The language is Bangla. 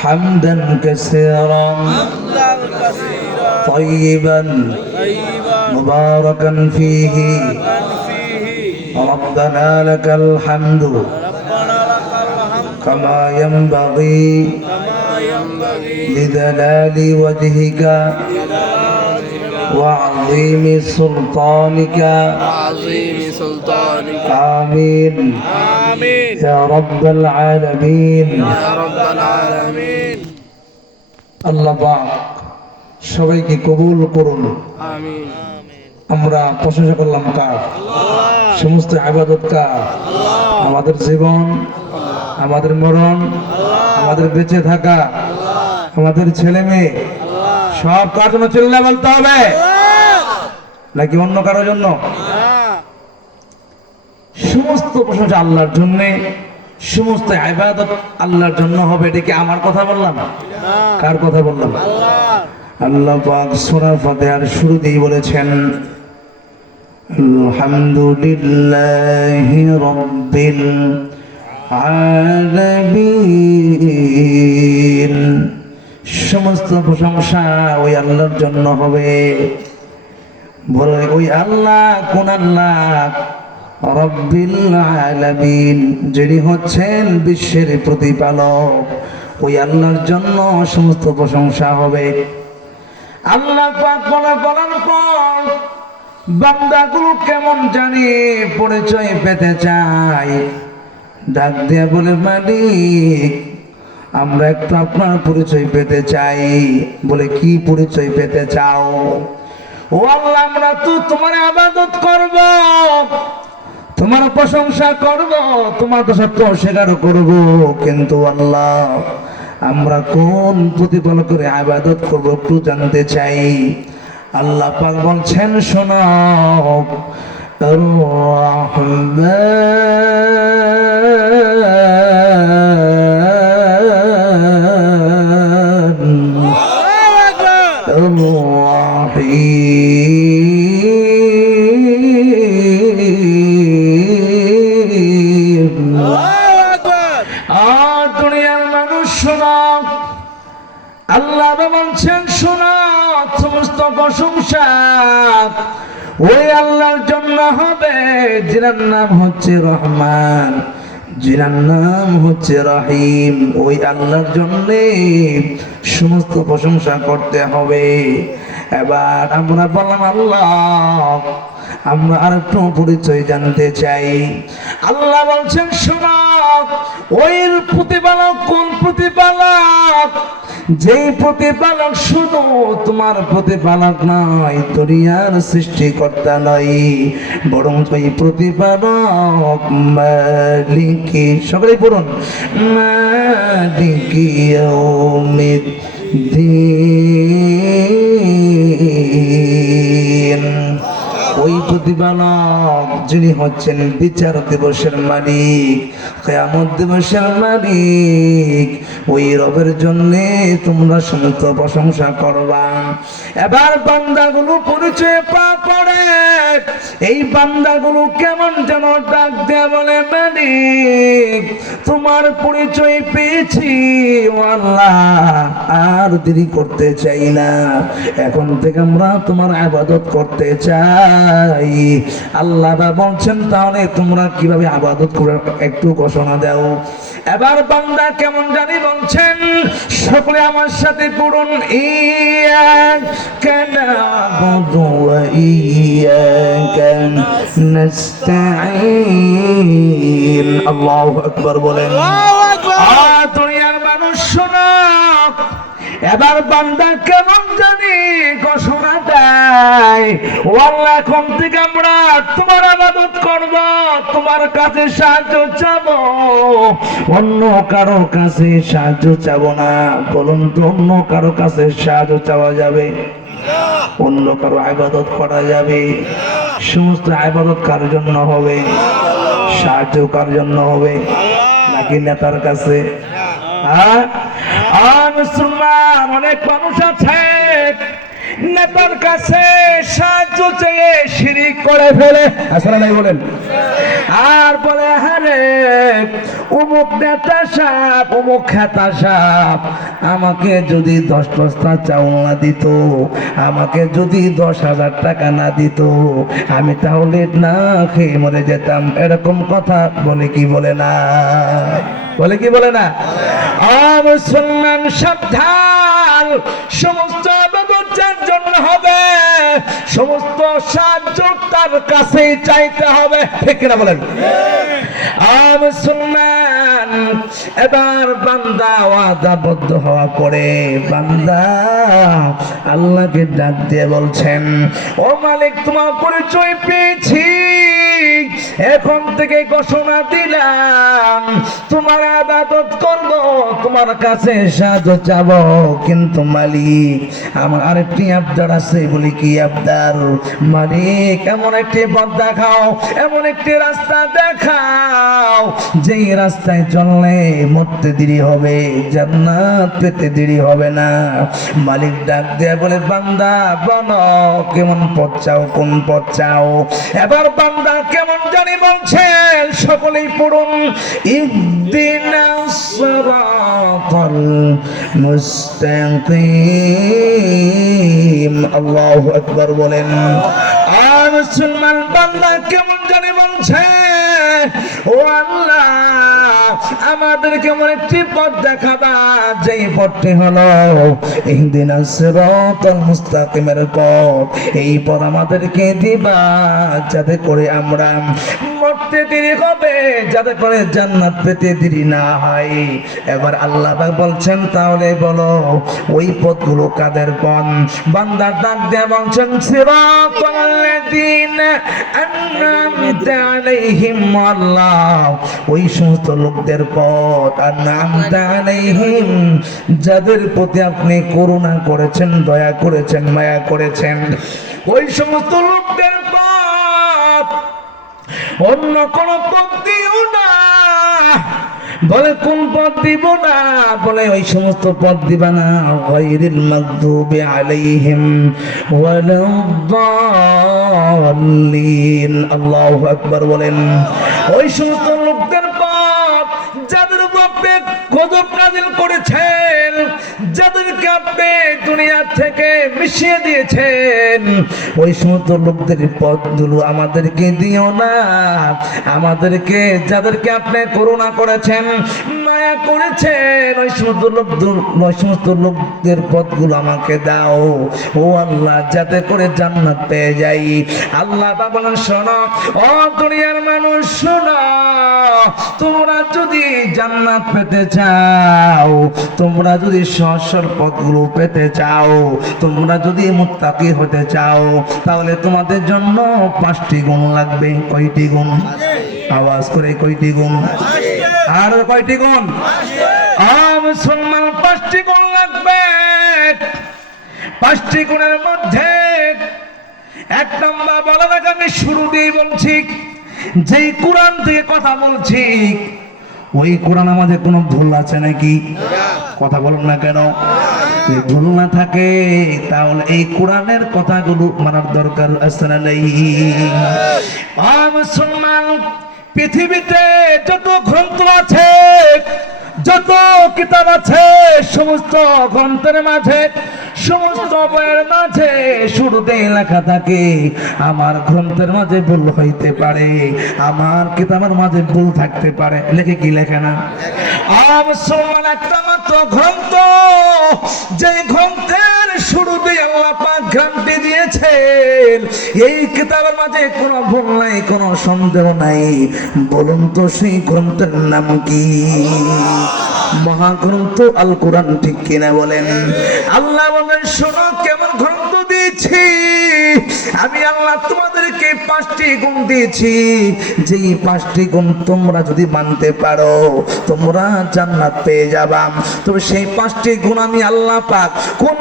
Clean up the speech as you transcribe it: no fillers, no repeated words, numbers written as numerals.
حمدا كثيرا طيبا مباركا فيه ربنا لك الحمد كما ينبغي لجلال وجهك وعظيم سلطانك آمين يا رب العالمين আল্লাহ পাক সবাইকে কবুল করুন আমিন। আমরা প্রশংসা করলাম কার? সমস্ত ইবাদত কার? আমাদের জীবন, আমাদের মরণ, আমাদের বেঁচে থাকা, আমাদের ছেলে মেয়ে সব কার জন্য চিল্লা বলতে হবে নাকি অন্য কারোর জন্য? সমস্ত প্রশংসা আল্লাহর জন্য, সমস্ত ইবাদত আল্লাহর জন্য হবে। এটা কি আমার কথা বললাম? কার কথা বললাম? আল্লাহ পাক সূরা ফাতিহার শুরুতেই বলেছেন আলহামদুলিল্লাহি রাব্বিল আলামিন। সমস্ত প্রশংসা ওই আল্লাহর জন্য হবে। বলে ওই আল্লাহ কোন আল্লাহ? রব্বিল আলামিন, যিনি হচ্ছেন বিশ্বের প্রতিপালক। ওই আল্লাহর জন্য সমস্ত প্রশংসা হবে। আল্লাহ পাক বলার পর বান্দাগুলো কেমন জানি পরিচয় পেতে চায়, ডাক দিয়ে বলে মালিক আমরা একটু আপনার পরিচয় পেতে চাই। বলে কি পরিচয় পেতে চাও? ও আল্লাহ আমরা তো তোমার ইবাদত করব, তোমার প্রশংসা করব, তোমার সত্য স্বীকার করব, কিন্তু আল্লাহ আমরা কোন প্রতিপালকের ইবাদত করব একটু জানতে চাই। আল্লাহ পাক বলছেন শোনো দুনিয়ার মানুষ শোনো, আল্লাহ বলছেন শোনো সমস্ত প্রশংসা ওই আল্লাহর জন্য হবে, যিনার নাম হচ্ছে রহমান, যিনার নাম হচ্ছে রহিম। ওই আল্লাহর জন্য সমস্ত প্রশংসা করতে হবে। এবার আমরা বললাম আল্লাহ আমরা আর একটু পরিচয় জানতে চাই। আল্লাহ বলছেন শোনো ওই প্রতিপালক কোন প্রতিপালক? যেই প্রতিপালক শুধু তোমার প্রতিপালক নয়, দুনিয়ার সৃষ্টিকর্তা নয়, বরং ওই প্রতিপালক মালিকি, সকলেই পড়ুন মালিকি ইয়াউমিদ্দিন। ওই প্রতিপালক যিনি হচ্ছেন বিচার দিবসের মালিক, কিয়ামত দিবসের মালিক, ওই রবের জন্য তোমরা সমস্ত প্রশংসা করবা। এবার বান্দাগুলো পরিচয় পড়ে, এই বান্দাগুলো কেমন যেন ডাক দেয়া বলে মালিক তোমার পরিচয় পেয়েছি ও আল্লাহ, আর দেরি করতে চাই না, এখন থেকে আমরা তোমার ইবাদত করতে চাই। আল্লাহ বলছেন তাহলে তোমরা কিভাবে ইবাদত করে একটু ঘোষণা দাও। এবার বান্দা কেমন জানি বলছেন, সকলে আমার সাথে পড়ুন ইয়াকা না'বুদু ওয়া ইয়াকা নাস্তাঈন। আল্লাহু আকবার বলেন। দুনিয়ার মানুষ শোনো, এবার বান্দা কেমন জানি ঘোষণা দেয়, ও আল্লাহ এখন থেকে আমরা তোমার ইবাদত করব, তোমার কাছে সাহায্য চাবো, অন্য কারো কাছে সাহায্য চাবো না। বলুন তো অন্য কারো কাছে সাহায্য চাওয়া যাবে? অন্য কারো ইবাদত করা যাবে? সমস্ত ইবাদত কার জন্য হবে? সাহায্য কার জন্য হবে? নাকি নেতার কাছে? মুসলমান অনেক মানুষ আছে নেতার কাছে সাহায্য চেয়ে শিরিক করে ফেলে, আসলে নাই বলেন, আর বলে আরে অমুক নেতা সাহেব, অমুক খেতা সাহেব আমাকে যদি 10 বস্তা চাউল না দিত, আমাকে যদি 10,000 টাকা না দিত, আমি তাহলে না খেয়ে মরে যেতাম। এরকম কথা বলে কি বলে না? বলে কি বলে না? মুসলমান সাবধান, সমস্ত ব্যবচার জন্য হবে, সমস্ত সাহায্য তার কাছেই চাইতে হবে, ঠিক কিনা বলেন? মুসলমান এবার বান্দা ওয়াদাবদ্ধ হওয়া পরে বান্দা আল্লাহকে ডাক দিয়ে বলছেন, ও মালিক তোমার পরিচয় পেয়েছি, এখন থেকে ঘোষণা দিলাম তোমার ইবাদত করব, তোমার কাছে সাহায্য চাবো, কিন্তু মালিক আমার আরেকটি আবদার আছে। বলি কি আবদার? মালিক এমন একটি পথ দেখাও, এমন একটি রাস্তা দেখাও যেই রাস্তায় চললে মরতে দেরি হবে, জান্নাত পেতে দেরি হবে না। মালিক ডাক দিয়ে বলে, বান্দা বলো কেমন পথ চাও, কোন পথ চাও? এবার বান্দা কেমন জানি বলছেন, সকলেই পড়ুন, ইহদিনাস সিরাতাল মুস্তাকিম। আল্লাহু আকবার বলেন। আর মুসলমান বান্দা কেমন জানি বলছে, ও আল্লাহ আমাদের কেমন একটি পথ দেখাবা, যেই পথটি হলো ইহদিনাস সিরাতাল মুস্তাকিমের পথ, এই পথ আমাদেরকে দিবা যাতে করে আমরা মরতে দেরি হবে, যাতে করে জান্নাত পেতে দেরি না হয়। এবার আল্লাহ পাক বলছেন, তাহলে বলো ওই পথগুলো কাদের পথ? বান্দা ডাক দিয়ে বলছেন, সিরাতাল লাযিনা আন'আমতা আলাইহিম, আল্লাহ ওই সমস্ত লোকদের পথ, আন'আমতা আলাইহিম যাদের প্রতি আপনি করুণা করেছেন, দয়া করেছেন, মায়া করেছেন, ওই সমস্ত লোকদের পথ, অন্য কোন পথ দিও না। বলে কোন পথ দিব না? বলে ওই সমস্ত পথ দিবা না, গায়রিল মাগদুবি আলাইহিম ওয়ালাদ-দাল্লিন। আল্লাহু আকবার বলেন। ওই সমস্ত লোকদের পথ যাদের উপর আপনি গজব নাযিল করেছেন, যাদেরকে আপনি দুনিয়া থেকে মিশিয়ে দিয়েছেন, ওই সমস্ত লোকদের পথগুলো আমাদেরকে দিও না। আমাদেরকে যাদেরকে আপনি করুণা করেছেন, মায়া করেছেন, ওই সমস্ত লোকদের পথগুলো আমাকে দাও ও আল্লাহ, যাতে করে জান্নাত পেয়ে যাই। আল্লাহ বলেন, শোনো ও দুনিয়ার মানুষ, শোনো, তোমরা যদি জান্নাত পেতে চাও, তোমরা যদি সহজ পথগুলো পেতে চাও, তোমরা যদি মুত্তাকি হতে চাও, তাহলে তোমাদের জন্য 5টি গুণ লাগবে। কয়টি গুণ? আওয়াজ করে কয়টি গুণ? আর কয়টি গুণ? মুসলমান 5টি গুণ লাগবে। 5টি গুণের মধ্যে 1 নম্বর বলা যাক, আমি শুরু দিয়ে বলছি, যেই কোরআন থেকে কথা বলছি, ওই কোরআন আমাদের কোনো ভুল আছে নাকি? কথা বলুন না কেন? ভুল না থাকে তাহলে এই কোরআনের কথাগুলো মানার দরকার আছে না নাই? মুসলমান, পৃথিবীতে যত গ্রন্থ আছে, যত কিতাব আছে, সমস্ত গ্রন্থের মাঝে, সমস্ত বইয়ের মাঝে শুরুতেই লেখা থাকে, আমার গ্রন্থের মাঝে ভুল হইতে পারে, আমার কিতাবের মাঝে ভুল থাকতে পারে। লেখে কি লেখে না? মুসলমান, একটা মাত্র গ্রন্থ, যে গ্রন্থের শুরুতেই আল্লাহ পাক গ্যারান্টি দিয়েছেন এই কিতাবের মাঝে কোনো ভুল নাই, কোনো সন্দেহ নাই। বলুন তো সেই গ্রন্থের নাম কি? মহাগ্রন্থ আল কোরআন, ঠিক কিনা বলেন? আল্লাহ বলেন, শোনো কেমন গ্রন্থ দিয়েছি আমি আল্লাহ, তোমাদেরকে 5টি গুণ দিয়েছি, যেই 5টি গুণ তোমরা যদি মানতে পারো তোমরা জান্নাত পেয়ে যাবা। তবে সেই 5টি গুণ আমি আল্লাহ পাক কোন